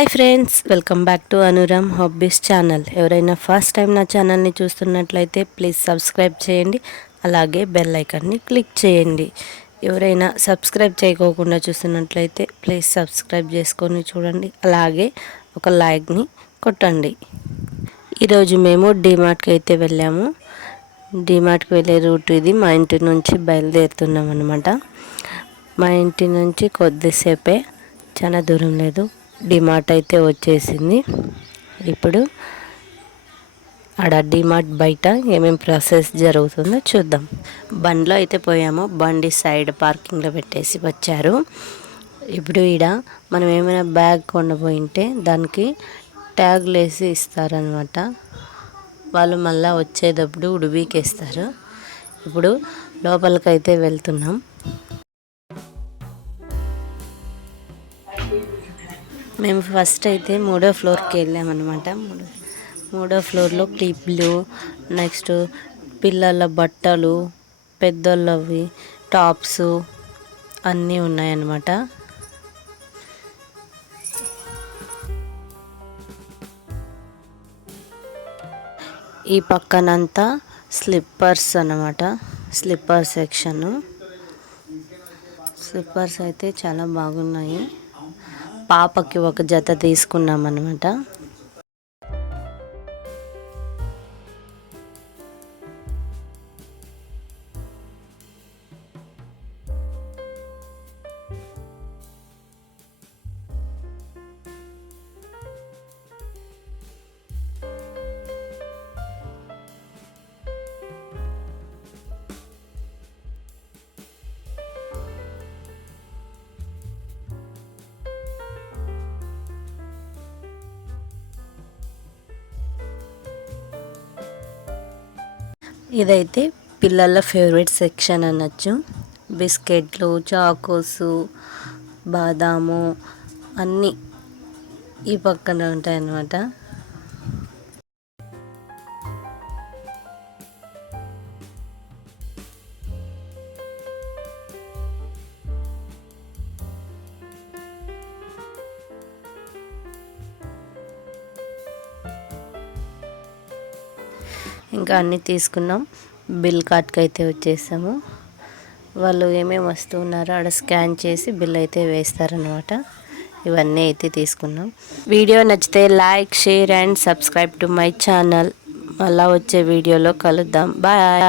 Hi friends, welcome back to Anuram hobbies channel. ఎవరైనా first time నా ఛానల్ని చూస్తున్నట్లయితే ప్లీజ్ సబ్స్క్రైబ్ చేయండి, అలాగే బెల్ ఐకాన్ని క్లిక్ చేయండి. ఎవరైనా సబ్స్క్రైబ్ చేయకోకుండా చూస్తున్నట్లయితే ప్లీజ్ సబ్స్క్రైబ్ చేసుకొని చూడండి, అలాగే ఒక లైక్ని కొట్టండి. ఈరోజు మేము డీమార్ట్కి అయితే వెళ్ళాము. డీమార్ట్కి వెళ్ళే రూట్ ఇది. మా ఇంటి నుంచి బయలుదేరుతున్నాం అన్నమాట. మా ఇంటి నుంచి కొద్దిసేపే, చాలా దూరం లేదు. డిమార్ట్ అయితే వచ్చేసింది. ఇప్పుడు ఆడ డిమార్ట్ బయట ఏమేమి ప్రాసెస్ జరుగుతుందో చూద్దాం. బండిలో అయితే పోయాము. బండి సైడ్ పార్కింగ్లో పెట్టేసి వచ్చారు. ఇప్పుడు ఈడ మనం ఏమైనా బ్యాగ్ కొనబోయింటే దానికి ట్యాగ్లు వేసి ఇస్తారనమాట. వాళ్ళు మళ్ళీ వచ్చేటప్పుడు ఉడిబీకేస్తారు. ఇప్పుడు లోపలికైతే వెళ్తున్నాం. మేము ఫస్ట్ అయితే 3వ ఫ్లోర్కి వెళ్ళామన్నమాట. 3వ ఫ్లోర్లో క్లిప్లు, నెక్స్ట్ పిల్లల బట్టలు, పెద్దోళ్ళవి టాప్స్ అన్నీ ఉన్నాయన్నమాట. ఈ పక్కనంతా స్లిప్పర్స్ అన్నమాట. Slipper section. స్లిప్పర్స్ అయితే చాలా బాగున్నాయి. పాపకి ఒక జత తీసుకున్నాం అన్నమాట. ఇదైతే పిల్లల ఫేవరెట్ సెక్షన్ అనొచ్చు. బిస్కెట్లు, చాకోసు, బాదాము అన్నీ ఈ పక్కన ఉంటాయన్నమాట. ఇంకా అన్నీ తీసుకున్నాం. బిల్ కార్డ్కి అయితే వచ్చేసాము. వాళ్ళు ఏమేమి వస్తున్నారో ఆడ స్కాన్ చేసి బిల్ అయితే వేస్తారనమాట. ఇవన్నీ అయితే తీసుకున్నాం. వీడియో నచ్చితే like, share and subscribe to my channel. మళ్ళీ వచ్చే వీడియోలో కలుద్దాం. బాయ్.